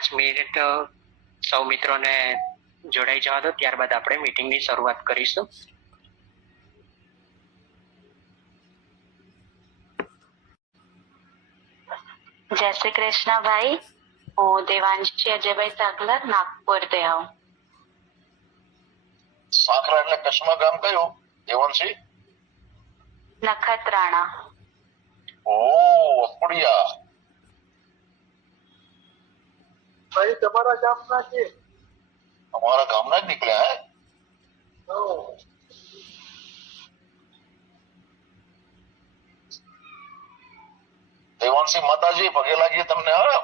5 minute સૌ મિત્રોને જોડાઈ જવા દો, ત્યારબાદ આપણે મીટિંગની શરૂઆત કરીશું. જય શ્રી કૃષ્ણ ભાઈ. હું દેવાંશી અજયભાઈ સાકલા, નાગપુરથી આવું. સાંકરા એટલે કચ્છમાં ગામ કયું દેવાંશી? નખત્રાણા. ઓ અપડિયા. ભાઈ તમારા ગામના છે? અમારા ગામના જ નીકળ્યા હે? દેવાંશી માતાજી પગે લાગીએ તમને. હવે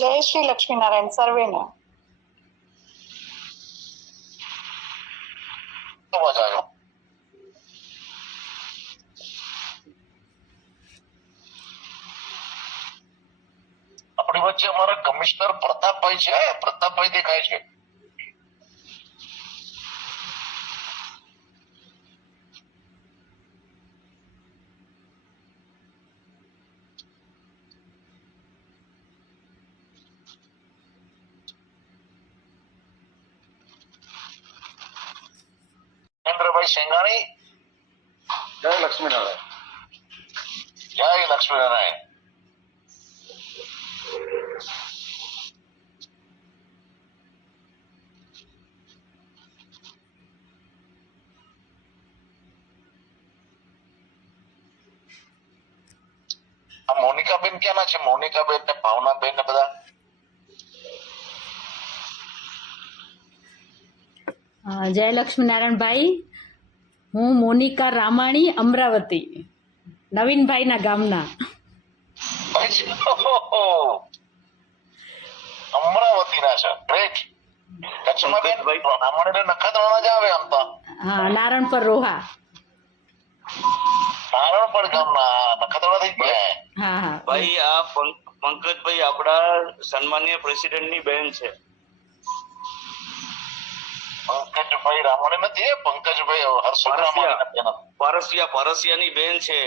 જય શ્રી લક્ષ્મીનારાયણ સર્વેને. અવાજ આવ્યો. આપણી વચ્ચે અમારા કમિશનર પ્રતાપભાઈ છે. પ્રતાપભાઈ દેખાય છે. મહેન્દ્રભાઈ સેંગાણી. જય લક્ષ્મીનારાયણ. જય લક્ષ્મીનારાયણ. આ મોનિકાબેન ક્યાંના છે? મોનિકાબેન ને ભાવનાબેન ને બધા? જય લક્ષ્મીનારાયણ ભાઈ, હું મોનિકા રામાણી, અમરાવતી, નવીનભાઈના ગામના. અમરાવતીના છે. ગ્રેટ. કચ્છમાં બેન રામાણી નખત્રાણા જ આવે આમ તો. હા, નારણપર રોહા. નારણપર ગામના નખત્રાણા થઈ ગયા. હા હા ભાઈ, આ પંકજભાઈ આપણા સન્માનીય પ્રેસિડેન્ટની બેન છે. પંકજભાઈ રામાણી નથી, પંકજભાઈ હર્ષદ રામાણી. પરસિયાની બેન છે.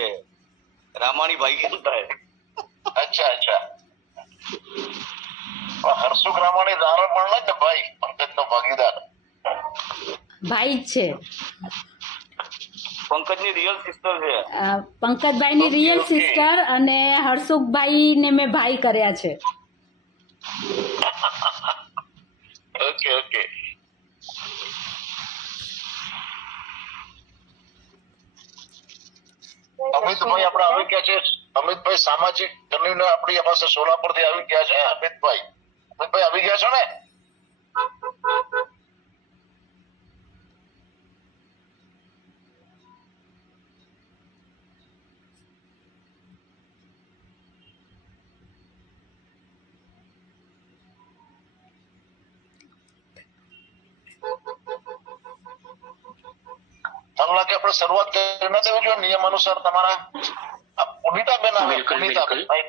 રામાણી ભાઈ કેમ થાય? અચ્છા અચ્છા. હર્ષુખ રામાણી નારણપર ને ભાઈ પંકજ નો ભાગીદાર ભાઈ જ છે. પંકજની રિયલ સિસ્ટર છે. પંકજભાઈની રિયલ સિસ્ટર અને હર્ષુખભાઈ ને મેં ભાઈ કર્યા છે. Okay okay. અમિતભાઈ આપડે આવી ગયા છે. અમિતભાઈ સામાજિક કન્વીનર આપણી પાસે સોલાપુર થી આવી ગયા છે. અમિતભાઈ આવી ગયા છો ને? મને લાગે આપણે શરૂઆત કરી ન દેવી જોઈએ નિયમ અનુસાર. તમારા પુનિતાબેન આવે. પુનિતાબેન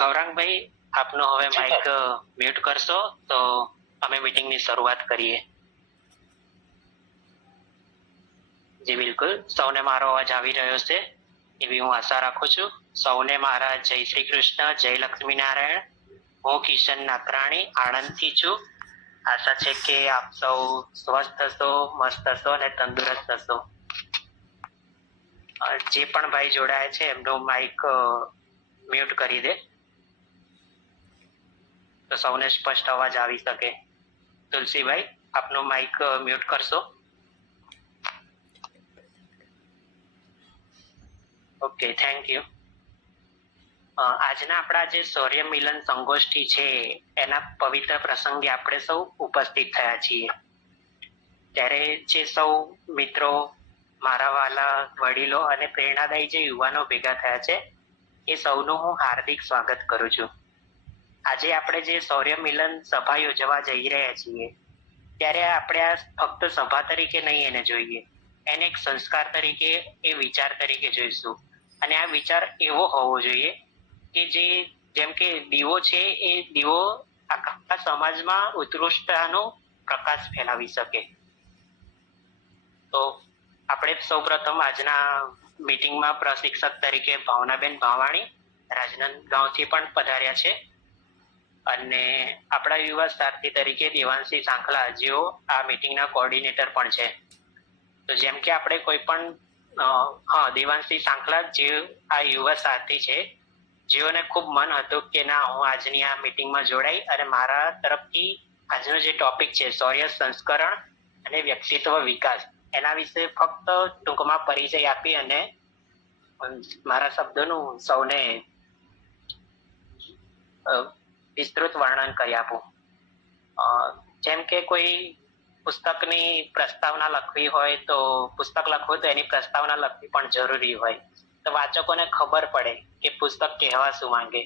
ગૌરાંગભાઈ, આપનો હવે માઇક મ્યુટ કરશો તો અમે મીટિંગની શરૂઆત કરીએ. જી બિલકુલ. સૌને મારો અવાજ આવી રહ્યો છે એવી હું આશા રાખું છું. સૌને મારા જય શ્રી કૃષ્ણ, જય લક્ષ્મીનારાયણ. હું કિશન નાકરાણી, આણંદથી છું. આશા છે કે આપ સૌ સ્વસ્થ હશો, મસ્ત હશો અને તંદુરસ્ત હશો. જે પણ ભાઈ જોડાયા છે એમનું માઇક મ્યુટ કરી દે તો સૌને સ્પષ્ટ અવાજ આવી શકે. તુલસીભાઈ, આપનું માઇક મ્યુટ કરશો? Okay, thank you. આજના આપણા જે શૌર્ય મિલન સંગોષ્ઠી છે એના પવિત્ર પ્રસંગે આપણે સૌ ઉપસ્થિત થયા છીએ. ત્યારે જે સૌ મિત્રો, મારા વાલા વડીલો અને પ્રેરણાદાયી જે યુવાનો ભેગા થયા છે એ સૌનું હું હાર્દિક સ્વાગત કરું છું. આજે આપણે જે શૌર્ય મિલન સભા યોજવા જઈ રહ્યા છીએ ત્યારે આપણે આ ફક્ત સભા તરીકે નહીં એને જોઈએ, એને એક સંસ્કાર તરીકે, એ વિચાર તરીકે જોઈશું. અને આ વિચાર એવો હોવો જોઈએ કે જેમ કે દીવો છે એ દીવો આખા સમાજમાં ઉત્કૃષ્ટતાનો પ્રકાશ ફેલાવી શકે. તો આપણે સૌપ્રથમ આજના મીટિંગમાં પ્રશિક્ષક તરીકે ભાવનાબેન ભાવાણી રાજનાંદગાંવથી પણ પધાર્યા છે અને આપણા યુવા સારથી તરીકે દેવાંશી સાંખલા જેઓ આ મીટિંગના કોઓર્ડિનેટર પણ છે. તો જેમ કે આપણે કોઈ પણ દેવાંશી સાંખલા જે આ યુવા સારથી છે, જેઓને ખૂબ મન હતું કે ના હું આજની આ મીટિંગમાં જોડાઈ અને મારા તરફથી આજનો જે ટોપિક છે શૌર્ય સંસ્કરણ અને વ્યક્તિત્વ વિકાસ, એના વિશે ફક્ત ટૂંકમાં પરિચય આપી અને મારા શબ્દોનું સૌને વિસ્તૃત વર્ણન કરી આપું. જેમ કે કોઈ પુસ્તકની પ્રસ્તાવના લખવી હોય તો પુસ્તક લખવું તો એની પ્રસ્તાવના લખવી પણ જરૂરી હોય, તો વાચકોને ખબર પડે કે પુસ્તક કહેવા શું માંગે.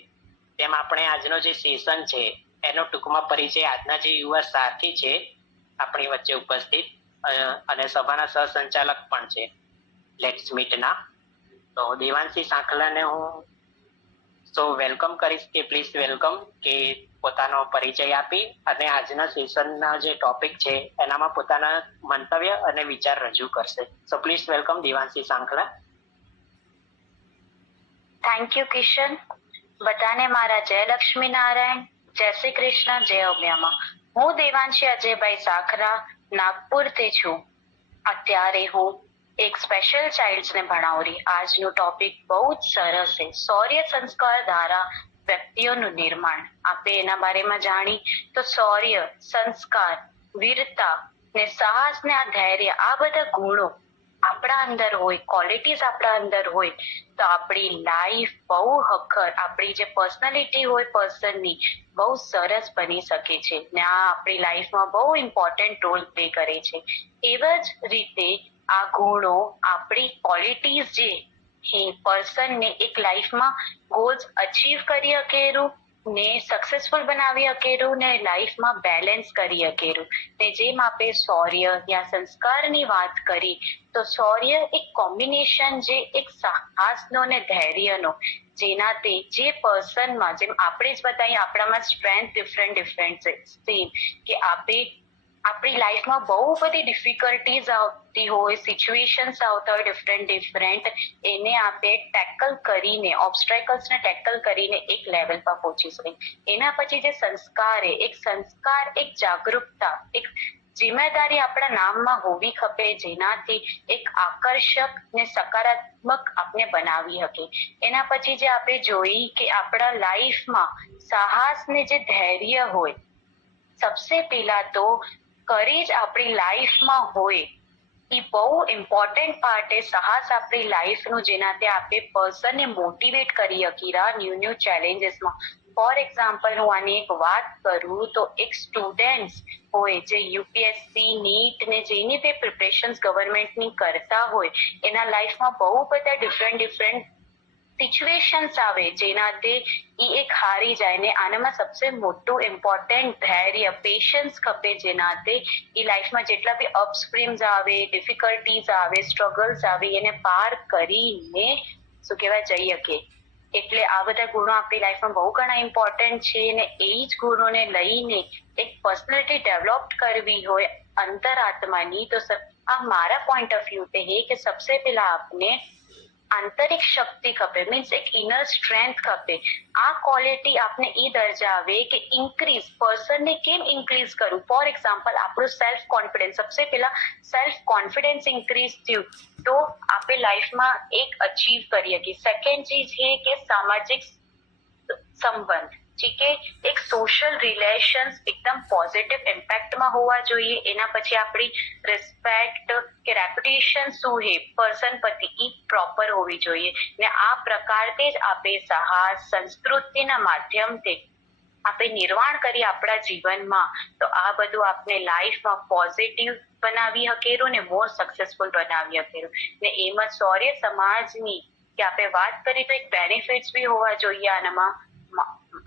તેમ આપણે આજનો જે સેશન છે એનો ટૂંકમાં પરિચય આજના જે યુવા સારથી છે આપણી વચ્ચે ઉપસ્થિત અને સભાના સહસંચાલક પણ છે લેટ્સ મીટના, તો દેવાંશી સાંખલાને હું વેલકમ કરીશ કે પ્લીઝ વેલકમ, કે પોતાનો પરિચય આપી અને આજના સેશનના જે ટોપિક છે એનામાં પોતાના મંતવ્ય અને વિચાર રજૂ કરશે. So please welcome Devanshi Sankhla. Thank you Kishan. બધાને મારા જય લક્ષ્મી નારાયણ, જય શ્રી કૃષ્ણ, જય અમ્યામાં. હું દેવાંશી અજયભાઈ સાંખરા નાગપુરથી છું. અત્યારે હું એક સ્પેશિયલ ચાઇલ્ડ્સને ભણાવું રહી. આજનું ટોપિક બહુ જ સરસ છે, શૌર્ય સંસ્કાર દ્વારા વ્યક્તિઓનું નિર્માણ. આપણે એના બારેમાં જાણી તો શૌર્ય, સંસ્કાર, વીરતા ને સાહસ ને આ ધૈર્ય, આ બધા ગુણો આપણા અંદર હોય, ક્વોલિટીઝ આપણા અંદર હોય તો આપણી લાઈફ બહુ હખર, આપણી જે પર્સનાલિટી હોય પર્સનની બહુ સરસ બની શકે છે ને આ આપણી લાઈફમાં બહુ ઇમ્પોર્ટન્ટ રોલ પ્લે કરે છે. એવા જ રીતે આ ગુણો, આપણી ક્વોલિટીઝ જે એ પર્સનને એક લાઈફમાં ગોલ્સ અચીવ કરી શકેલું ને સક્સેસફુલ બનાવી શકેલું ને લાઈફમાં બેલેન્સ કરી શકેલું. ને જેમ આપણે શૌર્ય યા સંસ્કારની વાત કરી તો શૌર્ય એક કોમ્બિનેશન જે એક સાહસનો ને ધૈર્યનો, જેનાથી જે પર્સનમાં, જેમ આપણે જ બતાવીએ આપણામાં સ્ટ્રેન્થ ડિફરન્ટ છે, સેમ કે આપણી લાઈફમાં બહુ બધી ડિફિકલ્ટીઝ આવતી હોય, સિચ્યુએશન્સ આવતા હોય ડિફરન્ટ, એને આપણે ટેકલ કરીને, ઓબ્સ્ટ્રેકલ્સને ટેકલ કરીને એક લેવલ પર પહોંચી શકીએ. એના પછી જે સંસ્કાર એક જાગૃતતા, એક જિમ્મેદારી આપણા નામમાં હોવી ખપે, જેનાથી એક આકર્ષક ને સકારાત્મક આપણે બનાવી શકે. એના પછી જે આપણે જોઈ કે આપણા લાઈફમાં સાહસ ને જે ધૈર્ય હોય, સબસે પહેલા તો કરેજ આપણી લાઈફમાં હોય એ બહુ ઇમ્પોર્ટન્ટ પાર્ટ છે. સાહસ આપણી લાઈફનું, જેનાથી આપણે પર્સનને મોટિવેટ કરી શકીએ ન્યૂ ચેલેન્જીસમાં. ફોર એક્ઝામ્પલ હું આની એક વાત કરું તો એક સ્ટુડન્ટ હોય જે યુપીએસસી, નીટ ને જેની તે પ્રિપરેશન્સ ગવર્મેન્ટની કરતા હોય, એના લાઈફમાં બહુ બધા ડિફરન્ટ સિચ્યુએશન્સ આવે જેનાથી એ એક હારી જાય ને આનામાં સબસે મોટું ઇમ્પોર્ટન્ટ ધૈર્ય, પેશન્સ ખપે, જેનાથી એ લાઈફમાં જેટલા બી અપસ્ટ્રીમ્સ આવે, ડિફિકલ્ટીઝ આવે, સ્ટ્રગલ્સ આવે, એને પાર કરીને શું કહેવાય જઈ શકે. એટલે આ બધા ગુણો આપણી લાઈફમાં બહુ ઘણા ઇમ્પોર્ટન્ટ છે ને એ જ ગુણોને લઈને એક પર્સનાલિટી ડેવલપ કરવી હોય અંતરાત્માની, તો આ મારા પોઈન્ટ ઓફ વ્યૂ તે કે સબસે પહેલા આપને આંતરિક શક્તિ ખપે, મીન્સ એક ઇનર સ્ટ્રેન્થ ખપે. આ ક્વોલિટી આપને એ દર્જાવે કે ઇન્ક્રીઝ, પર્સનને કેમ ઇન્ક્રીઝ કરવું. ફોર એક્ઝામ્પલ આપણું સેલ્ફ કોન્ફિડન્સ, સબસે પહેલા સેલ્ફ કોન્ફિડન્સ ઇન્ક્રીઝ થયું તો આપણે લાઈફમાં એક અચીવ કરી શકીએ. સેકન્ડ ચીજ છે કે સામાજિક સંબંધ, ઠીક છે, એક સોશિયલ રિલેશન્સ એકદમ પોઝિટિવ ઇમ્પેક્ટમાં હોવા જોઈએ. એના પછી આપણી રિસ્પેક્ટ કે રેપ્યુટેશન શું છે પર્સન પ્રતિ એ પ્રોપર હોવી જોઈએ ને આ પ્રકારથી જ આપણે સાહસ, સંસ્કૃતિના માધ્યમથી આપણે નિર્માણ કરી આપણા જીવનમાં, તો આ બધું આપણે લાઈફમાં પોઝિટિવ બનાવી શકેલું ને મોર સક્સેસફુલ બનાવી શકેલું. ને એમ જ શૌર્ય સમાજની કે આપણે વાત કરીએ તો એક બેનિફિટ્સ બી હોવા જોઈએ આનામાં.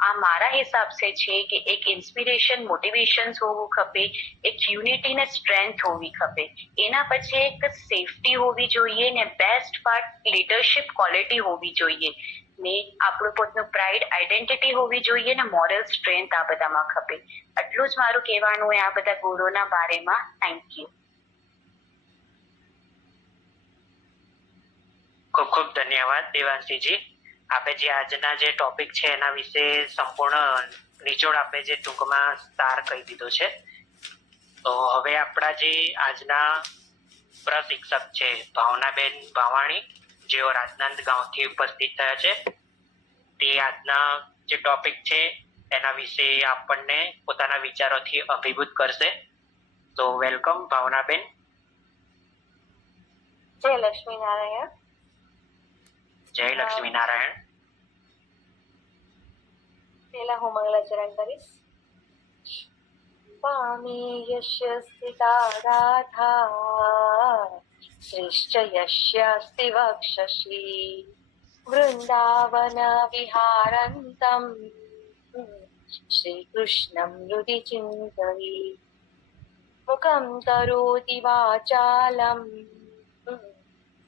આ મારા હિસાબ સે છે કે એક ઇન્સ્પિરેશન, મોટિવેશન હોવું ખપે, એક યુનિટી ને સ્ટ્રેન્થ હોવી ખપે. એના પછી એક સેફટી હોવી જોઈએ ને બેસ્ટ પાર્ટ લીડરશિપ ક્વોલિટી હોવી જોઈએ. ને આપણું પોતનું પ્રાઇડ આઈડેન્ટિટી હોવી જોઈએ ને મોરલ સ્ટ્રેન્થ આ બધામાં ખપે. આટલું જ મારું કહેવાનું હોય આ બધા ગુણોના બારેમાં. Thank you. ખૂબ ખૂબ ધન્યવાદ દેવાંશીજી. આપે જે આજના જે ટોપિક છે એના વિશે સંપૂર્ણ નિચોડ આપે જે ટૂંકમાં સાર કહી દીધો છે. તો હવે આપણા જે આજના પ્રશિક્ષક છે ભાવનાબેન ભાવાણી, જેઓ રાજનાંદગાંવથી ઉપસ્થિત થયા છે, તે આજના જે ટોપિક છે એના વિશે આપણને પોતાના વિચારોથી અભિભૂત કરશે. તો વેલકમ ભાવનાબેન. જય લક્ષ્મીનારાયણ. જય લક્ષ્મીનારાયણ. પહેલા હું મંગલાચરણ કરીશ. પામી યશ્યસ્તિતા રાધા શ્રેષ્ઠ યશ્યાસ્તિ વક્ષસી વૃંદાવન વિહારંતમ શ્રીકૃષ્ણં હૃદિ ચિંતયે મુખં કરોતિ વાચાલં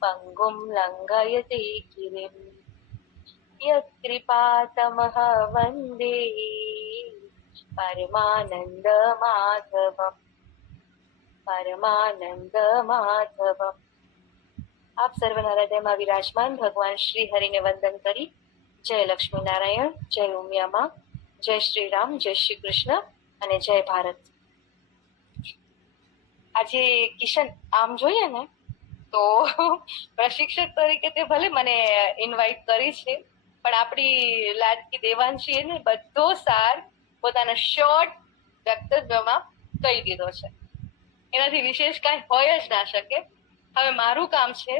પંગું લંઘયતે ગિરિં યત્કૃપાતમઃ વંદે પરમાનંદ માધવમ. આપ સર્વના હૃદયમાં વિરાજમાન ભગવાન શ્રી હરિને વંદન કરી જય લક્ષ્મીનારાયણ, જય ઉમિયામાં, જય શ્રી રામ, જય શ્રી કૃષ્ણ અને જય ભારત. આજે કિશન આમ જોઈએ ને તો પ્રશિક્ષક તરીકે તે ભલે મને ઇન્વાઇટ કરી છે, પણ આપણી લાડકી દેવાંશીએ ને બધો સાર પોતાના શોર્ટ વક્તવ્યમાં કહી દીધો છે. એનાથી વિશેષ કાંઈ હોય જ ના શકે. હવે મારું કામ છે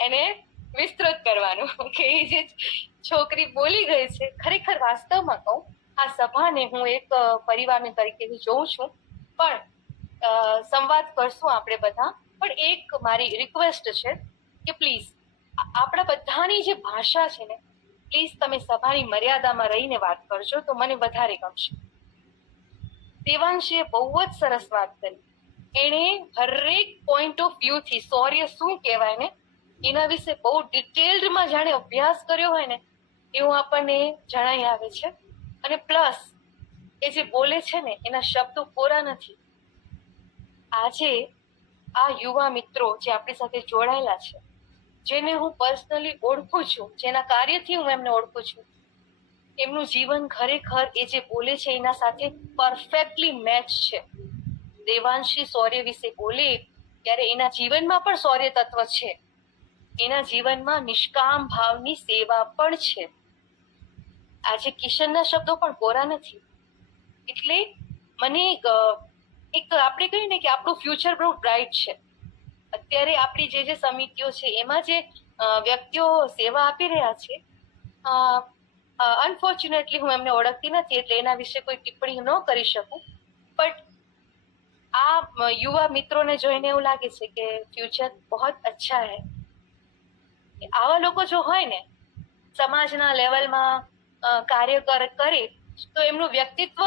એને વિસ્તૃત કરવાનું કે એ જે છોકરી બોલી ગઈ છે, ખરેખર વાસ્તવમાં કહું આ સભાને હું એક પરિવારની તરીકે જોઉં છું, પણ સંવાદ કરશું આપણે બધા. પણ એક મારી રિક્વેસ્ટ છે કે પ્લીઝ આપણા બધાની જે ભાષા છે ને, પ્લીઝ તમે સભાની મર્યાદામાં રહીને વાત કરજો તો મને વધારે ગમશે. દેવાંશીએ બહુ જ સરસ વાત કરી. એણે હરેક પોઈન્ટ ઓફ વ્યૂથી શૌર્ય શું કહેવાય ને એના વિશે બહુ ડિટેલ્ડમાં જાણે અભ્યાસ કર્યો હોય ને એવું આપણને જણાઈ આવે છે. અને પ્લસ એ જે બોલે છે ને એના શબ્દો કોરા નથી. આજે આ યુવા મિત્રો જે આપણી સાથે જોડાયેલા છે, જેને હું પર્સનલી ઓળખું છું, જેના કાર્યથી હું એમને ઓળખું છું, એમનું જીવન ખરેખર એ જે બોલે છે એના સાથે પરફેક્ટલી મેચ છે. દેવાંશી શૌર્ય વિશે બોલે ત્યારે એના જીવનમાં પણ શૌર્ય તત્વ છે, એના જીવનમાં નિષ્કામ ભાવની સેવા પણ છે. આજે કિશનના શબ્દો પણ કોરા નથી. એટલે મને એક આપણે કહીએ ને કે આપણું ફ્યુચર બહુ બ્રાઇટ છે. અત્યારે આપણી જે સમિતિઓ છે એમાં જે વ્યક્તિઓ સેવા આપી રહ્યા છે, અનફોર્ચ્યુનેટલી હું એમને ઓળખતી નથી એટલે એના વિશે કોઈ ટિપ્પણી ન કરી શકું. બટ આ યુવા મિત્રોને જોઈને એવું લાગે છે કે ફ્યુચર બહુ અચ્છા હે. આવા લોકો જો હોય ને સમાજના લેવલમાં કાર્ય કરે તો એમનું વ્યક્તિત્વ,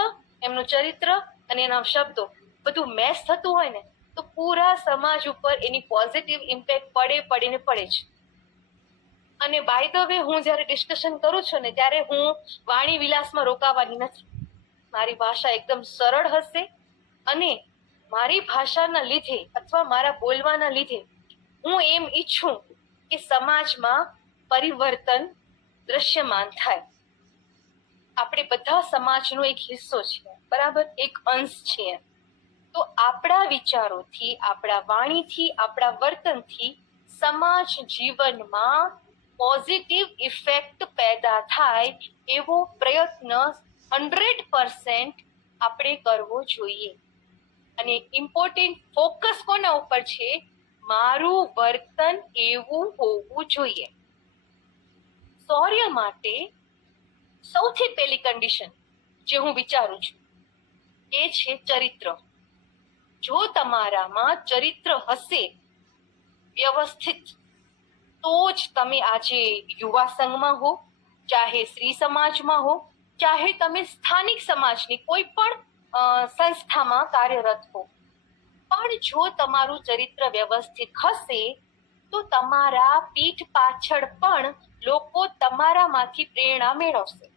એમનું ચરિત્ર અને એના શબ્દો બધું મેચ થતું હોય ને તો પૂરા સમાજ ઉપર એની પોઝિટિવ ઇમ્પેક્ટ પડે જ. અને બાય ધ વે હું જ્યારે ડિસ્કશન કરું છું ને ત્યારે હું વાણી વિલાસમાં રોકાવાની નથી. મારી ભાષા એકદમ સરળ હશે અને મારી ભાષાના લીધે અથવા મારા બોલવાના લીધે હું એમ ઈચ્છું કે સમાજમાં પરિવર્તન દ્રશ્યમાન થાય. આપણે બધા સમાજનો એક હિસ્સો છીએ, બરાબર, એક અંશ છીએ. તો આપણા વિચારોથી, આપણા વાણીથી, આપણા વર્તનથી સમાજ જીવનમાં પોઝિટિવ ઇફેક્ટ પેદા થાય એવો પ્રયત્ન 100% આપણે કરવો જોઈએ. અને ઇમ્પોર્ટન્ટ ફોકસ કોના ઉપર છે? મારું વર્તન એવું હોવું જોઈએ. શૌર્ય માટે સૌથી પહેલી કન્ડિશન જે હું વિચારું છું એ છે ચરિત્ર. જો તમારામાં ચરિત્ર હશે વ્યવસ્થિત તો જ તમે આજે યુવા સંઘમાં હો, ચાહે સ્ત્રી સમાજમાં હો, ચાહે તમે સ્થાનિક સમાજની કોઈ પણ સંસ્થામાં કાર્યરત હો, પણ જો તમારું ચરિત્ર વ્યવસ્થિત હશે તો તમારા પીઠ પાછળ પણ લોકો તમારામાંથી પ્રેરણા મેળવશે.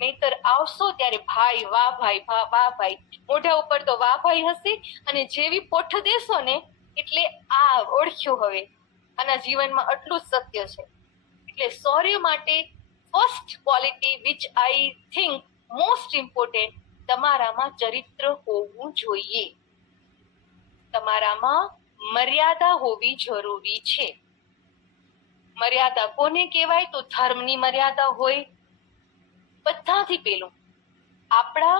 નહીતર આવશો ત્યારે ભાઈ વાહ ભાઈ વાહ ભાઈ, મોઢા ઉપર તો વાહ ભાઈ હશે, અને જેવી પોઠ દેશો ને એટલે આ ઓળખ્યું હવે આના જીવનમાં આટલું જ સત્ય છે. એટલે શૌર્ય માટે first quality which I think most important, તમારામાં ચરિત્ર હોવું જોઈએ. તમારામાં મર્યાદા હોવી જરૂરી છે. મર્યાદા કોને કહેવાય? તો ધર્મની મર્યાદા હોય. બધાથી પેલું આપણા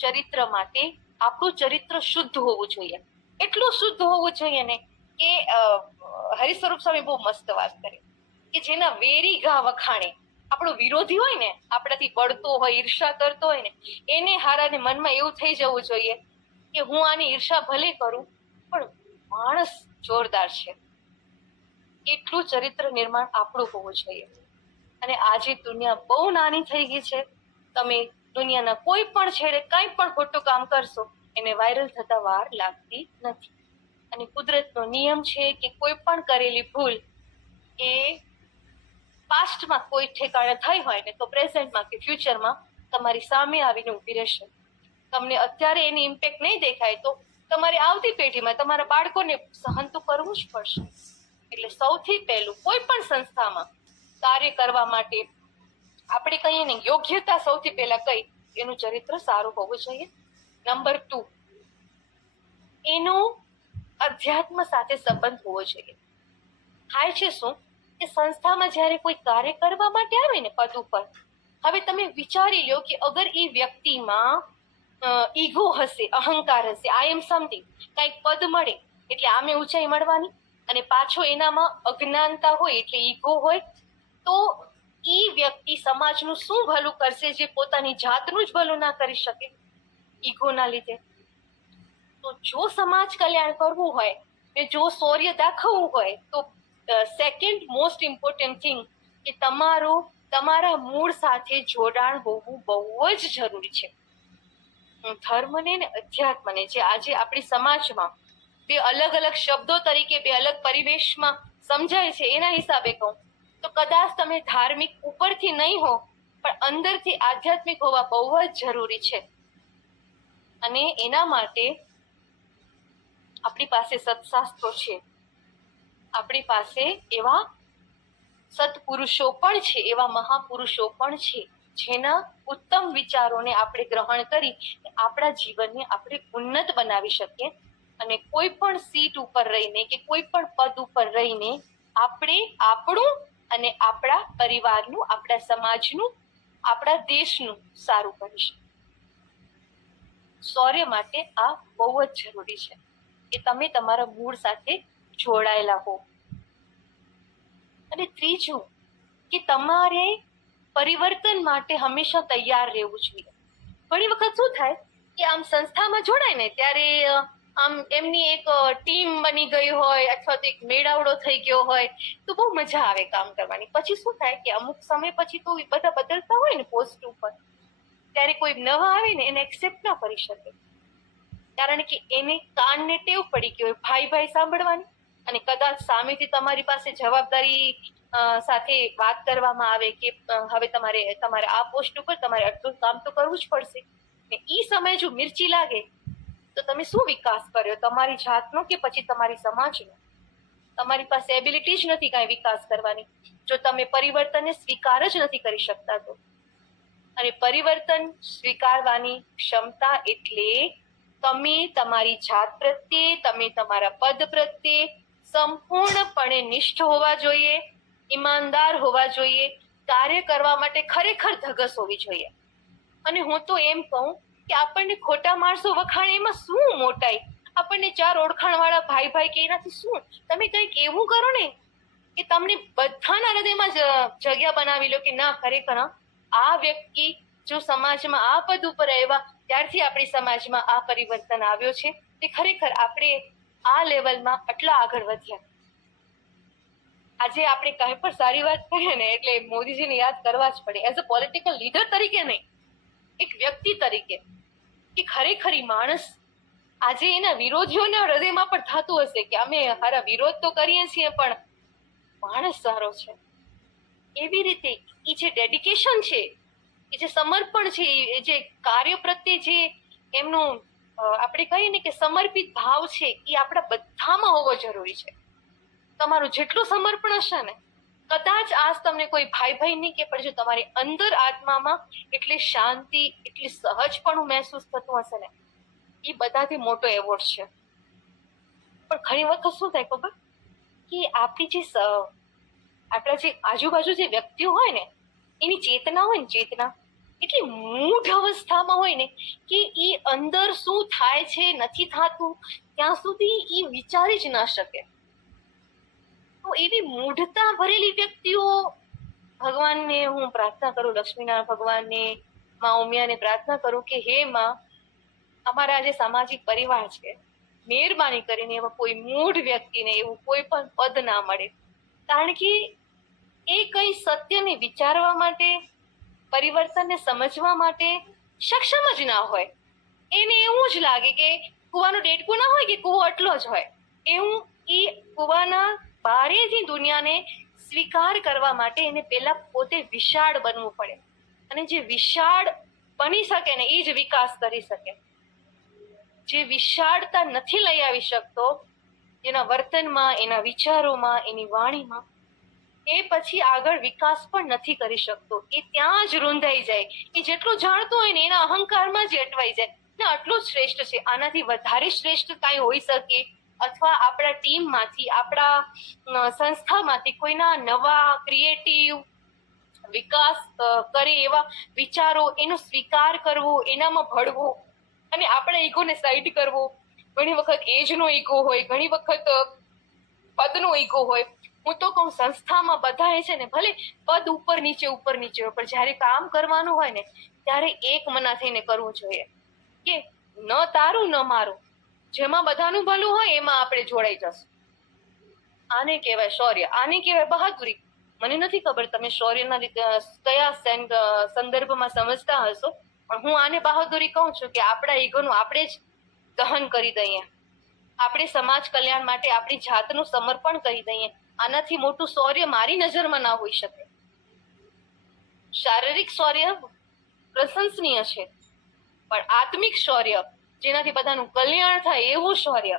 ચરિત્ર માટે આપણું ચરિત્ર શુદ્ધ હોવું જોઈએ. એટલું શુદ્ધ હોવું જોઈએ ને કે હરિસ્વરૂપ સ્વામી બહુ મસ્ત વાત કરે કે જેના વેરી ઘા વખાણે, આપણો વિરોધી હોય ને, આપણાથી બળતો હોય, ઈર્ષા કરતો હોય ને, એને હારાને મનમાં એવું થઈ જવું જોઈએ કે હું આની ઈર્ષા ભલે કરું પણ માણસ જોરદાર છે. એટલું ચરિત્ર નિર્માણ આપણું હોવું જોઈએ. અને આજે દુનિયા બહુ નાની થઈ ગઈ છે. તમે દુનિયાના કોઈ પણ છેડે કંઈ પણ ખોટું કામ કરશો એને વાયરલ થતા વાર લાગતી નથી. અને કુદરતનો નિયમ છે કે કોઈ પણ કરેલી ભૂલ એ પાસ્ટમાં કોઈ ઠેકાણે થઈ હોય ને તો પ્રેઝન્ટમાં કે ફ્યુચરમાં તમારી સામે આવીને ઊભી રહેશે. તમને અત્યારે એની ઇમ્પેક્ટ નહીં દેખાય તો તમારી આવતી પેઢીમાં તમારા બાળકોને સહન તો કરવું જ પડશે. એટલે સૌથી પહેલું કોઈ પણ સંસ્થામાં કાર્ય કરવા માટે આપણે કહીએ ને યોગ્યતા સૌથી પહેલા કઈ, એનું ચરિત્ર સારું હોવું જોઈએ. નંબર 2, એનું અધ્યાત્મ સાથે સંબંધ હોવો જોઈએ. થાય છે શું કે સંસ્થામાં જ્યારે કોઈ કાર્ય કરવા માટે આવે ને પદ ઉપર, હવે તમે વિચારી લો કે અગર એ વ્યક્તિમાં ઈગો હશે, અહંકાર હશે, આઈ એમ સમથિંગ, કંઈક પદ મળે એટલે આમે ઊંચાઈ મળવાની, અને પાછો એનામાં અજ્ઞાનતા હોય એટલે ઈગો હોય, તો ઈ વ્યક્તિ સમાજનું શું ભલું કરશે જે પોતાની જાતનું જ ભલું ના કરી શકે ઈગોના લીધે. તો જો સમાજ કલ્યાણ કરવું હોય ને જો શૌર્ય દાખવવું હોય તો સેકન્ડ મોસ્ટ ઇમ્પોર્ટન્ટ થિંગ કે તમારા મૂળ સાથે જોડાણ હોવું બહુ જ જરૂરી છે. ધર્મને ને અધ્યાત્મને જે આજે આપણી સમાજમાં બે અલગ અલગ શબ્દો તરીકે બે અલગ પરિવેશમાં સમજાય છે, એના હિસાબે કહું તો કદાચ તમે ધાર્મિક ઉપરથી નહીં હો પણ અંદરથી આધ્યાત્મિક હોવા બહુ જ જરૂરી છે. અને એના માટે આપણી પાસે સત્શાસ્ત્રો છે, આપણી પાસે એવા સત્પુરુષો પણ છે, એવા મહાપુરુષો પણ છે જેના ઉત્તમ વિચારોને આપણે ગ્રહણ કરી આપણા જીવનને આપણે ઉન્નત બનાવી શકીએ. અને કોઈ પણ સીટ ઉપર રહીને કે કોઈ પણ પદ ઉપર રહીને આપણે આપણું અને આપણા પરિવારનું, આપણા સમાજનું, આપણા દેશનું સારું કરી શકીએ. શૌર્ય માટે આ બહુ જ જરૂરી છે કે તમે તમારા મૂળ સાથે જોડાયેલા હો. અને ત્રીજું કે તમારે પરિવર્તન માટે હંમેશા તૈયાર રહેવું જોઈએ. ઘણી વખત શું થાય કે આમ સંસ્થામાં જોડાય ને ત્યારે આમ એમની એક ટીમ બની ગઈ હોય અથવા તો એક મેળાવડો થઈ ગયો હોય તો બહુ મજા આવે કામ કરવાની. પછી શું થાય કે અમુક સમય પછી તો બધા બદલતા હોય ને પોસ્ટ ઉપર, ત્યારે કોઈ નવા આવે ને એને એક્સેપ્ટ ના કરી શકે, કારણ કે એને કાનને ટેવ પડી ગઈ હોય ભાઈ ભાઈ સાંભળવાની. અને કદાચ સામેથી તમારી પાસે જવાબદારી સાથે વાત કરવામાં આવે કે હવે તમારે આ પોસ્ટ ઉપર તમારે આટલું કામ તો કરવું જ પડશે, ને ઈ સમયે જો મિર્ચી લાગે તો તમે શું વિકાસ કર્યો તમારી જાતનો કે પછી તમારી સમાજનો? તમારી પાસે એબિલિટી જ નથી કાંઈ વિકાસ કરવાની જો તમે પરિવર્તનને સ્વીકાર જ નથી કરી શકતા તો. અને પરિવર્તન સ્વીકારવાની ક્ષમતા એટલે તમે તમારી જાત પ્રત્યે, તમે તમારા પદ પ્રત્યે સંપૂર્ણપણે નિષ્ઠ હોવા જોઈએ, ઈમાનદાર હોવા જોઈએ, કાર્ય કરવા માટે ખરેખર ધગસ હોવી જોઈએ. અને હું તો એમ કહું કે આપણને ખોટા માણસો વખાણે એમાં શું મોટાઈ? આપણને 4 ઓળખાણવાળા ભાઈ ભાઈ કે એનાથી શું? તમે કંઈક એવું કરો ને કે તમને બધાના હૃદયમાં જગ્યા બનાવી લો કે ના ખરેખર આ વ્યક્તિ જો સમાજમાં આ પદ ઉપર આવ્યા ત્યારથી આપણી સમાજમાં આ પરિવર્તન આવ્યો છે, તે ખરેખર આપણે આ લેવલમાં આટલા આગળ વધ્યા. આજે આપણે કાંઈ પણ સારી વાત કરીએ ને એટલે મોદીજીને યાદ કરવા જ પડે, એઝ અ પોલિટિકલ લીડર તરીકે નહીં, એક વ્યક્તિ તરીકે, કે ખરેખર માણસ આજે એના વિરોધીઓના હૃદયમાં પણ થતું હશે કે અમે હારા વિરોધ તો કરીએ છીએ પણ માણસ સારો છે. એવી રીતે એ જે ડેડિકેશન છે, એ જે સમર્પણ છે, એ જે કાર્ય પ્રત્યે જે એમનું આપણે કહીએ ને કે સમર્પિત ભાવ છે, એ આપણા બધામાં હોવો જરૂરી છે. તમારું જેટલું સમર્પણ હશે ને, કદાચ આજ તમને કોઈ ભાઈ નહીં કે, પણ જો તમારી અંદર આત્મામાં એટલી શાંતિ, એટલી સહજપણું મહેસૂસ થતું હશે ને, એ બધાથી મોટો એવોર્ડ છે. પણ ઘણી વખત શું થાય ખબર, કે આપણા જે આજુબાજુ જે વ્યક્તિઓ હોય ને, એની ચેતના હોય ને, ચેતના એટલી મૂઢ અવસ્થામાં હોય ને કે એ અંદર શું થાય છે નથી થતું ત્યાં સુધી એ વિચારી જ ના શકે. તો એવી મૂઢતા ભરેલી વ્યક્તિઓ, ભગવાનને હું પ્રાર્થના કરું, લક્ષ્મીનારાયણ ભગવાનને, માં ઉમિયાને પ્રાર્થના કરું કે હે માં, અમારા જે સામાજિક પરિવાર છે, મહેરબાની કરીને એવા કોઈ મૂઢ વ્યક્તિને એવું કોઈ પણ પદ ના મળે. કારણ કે એ કઈ સત્યને વિચારવા માટે, પરિવર્તનને સમજવા માટે સક્ષમ જ ના હોય. એને એવું જ લાગે કે કુવાનો ડેડકું ના હોય કે કુવો એટલો જ હોય. એવું એ કુવાના બારેથી દુનિયાને સ્વીકાર કરવા માટે એને પેલા પોતે વિશાળ બનવું પડે. અને જે વિશાળ બની શકે ને, એ જ વિકાસ કરી શકે. જે વિશાળતા નથી લઈ આવી શકતો એના વર્તનમાં, એના વિચારોમાં, એની વાણીમાં, એ પછી આગળ વિકાસ પણ નથી કરી શકતો. એ ત્યાં જ રૂંધાઈ જાય. એ જેટલું જાણતું હોય ને એના અહંકારમાં જ અટવાઈ જાય. ને આટલું જ શ્રેષ્ઠ છે, આનાથી વધારે શ્રેષ્ઠ કાંઈ હોઈ શકે, અથવા આપણા ટીમમાંથી, આપણા સંસ્થામાંથી કોઈના નવા ક્રિએટિવ વિકાસ કરે એવા વિચારો, એનો સ્વીકાર કરવો, એનામાં ભળવો, અને આપણે ઈગોને સાઈડ કરવો. ઘણી વખત એજનો ઈગો હોય, ઘણી વખત પદનો ઈગો હોય. હું તો કહું, સંસ્થામાં બધા છે ને, ભલે પદ ઉપર નીચે હોય, પણ જ્યારે કામ કરવાનું હોય ને, ત્યારે એક મના થઈને કરવું જોઈએ કે ન તારું ન મારું, જેમાં બધાનું ભલું હોય એમાં આપણે જોડાઈ જશું. આને કહેવાય શૌર્ય, આને કહેવાય બહાદુરી. મને નથી ખબર તમે શૌર્યના કયા સંદર્ભમાં સમજતા હશો, પણ હું આને બહાદુરી કહું છું કે આપણા ઈગોનું આપણે જ દહન કરી દઈએ, આપણે સમાજ કલ્યાણ માટે આપણી જાતનું સમર્પણ કરી દઈએ. આનાથી મોટું શૌર્ય મારી નજરમાં ના હોઈ શકે. શારીરિક શૌર્ય પ્રશંસનીય છે, પણ આત્મિક શૌર્ય, જેનાથી બધાનું કલ્યાણ થાય એવું શૌર્ય,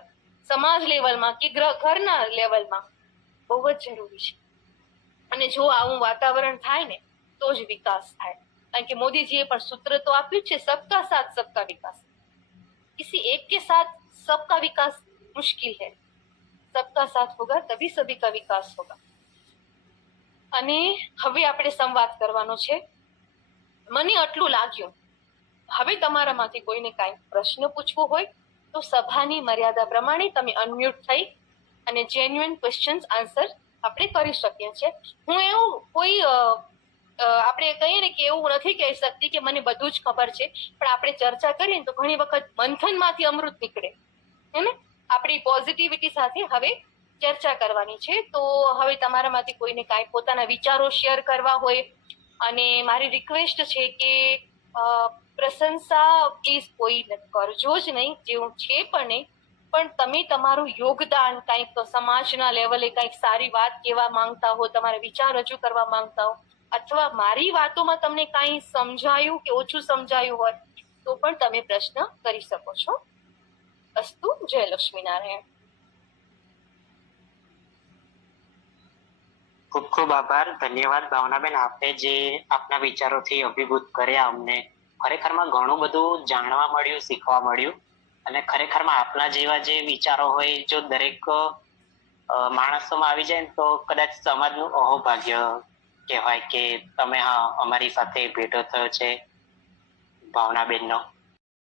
સમાજ લેવલમાં કે ઘરના લેવલમાં બહુ જ જરૂરી છે. અને જો આવું વાતાવરણ થાય ને, તો જ વિકાસ થાય. કારણ કે મોદીજીએ પણ સૂત્ર તો આપ્યું છે, સબકા સાથ સબકા વિકાસ. किसी एक के साथ सबका विकास मुश्किल है, सबका साथ होगा तभी सभी का विकास होगा. અને હવે આપણે સંવાદ કરવાનો છે. મને આટલું લાગ્યું. હવે તમારામાંથી કોઈને કાંઈ પ્રશ્ન પૂછવો હોય તો સભાની મર્યાદા પ્રમાણે તમે અનમ્યુટ થઈ અને જેન્યુઇન ક્વેશ્ચન્સ આન્સર આપણે કરી શકીએ છીએ. હું એવું કોઈ આપણે કહીએ ને કે એવું નથી કહી શકતી કે મને બધું જ ખબર છે, પણ આપણે ચર્ચા કરીએ તો ઘણી વખત મંથનમાંથી અમૃત નીકળે, હે ને. આપણી પોઝિટિવિટી સાથે હવે ચર્ચા કરવાની છે. તો હવે તમારામાંથી કોઈને કાંઈ પોતાના વિચારો શેર કરવા હોય, અને મારી રિક્વેસ્ટ છે કે પ્રશંસા પ્લીઝ કોઈ કરજો જ નહીં, જેવું છે પણ નહીં, પણ તમે તમારું યોગદાન કંઈક સમાજના લેવલે કંઈક સારી વાત કહેવા માંગતા હો, તમારા વિચાર રજૂ કરવા માંગતા હો, અથવા મારી વાતોમાં તમને કાંઈ સમજાયું કે ઓછું સમજાયું હોય તો પણ તમે પ્રશ્ન કરી શકો છો. અસ્તુ. જય લક્ષ્મીનારાયણ. ખૂબ ખૂબ આભાર, ધન્યવાદ ભાવનાબેન. આપે જે આપના વિચારોથી અભિભૂત કર્યા અમને, ખરેખરમાં ઘણું બધું જાણવા મળ્યું, શીખવા મળ્યું. અને ખરેખરમાં આપના જેવા જે વિચારો હોય જો દરેક માણસોમાં આવી જાય ને, તો કદાચ સમાજનું અહોભાગ્ય કહેવાય કે તમે હા અમારી સાથે ભેટો થયો છે ભાવનાબેનનો.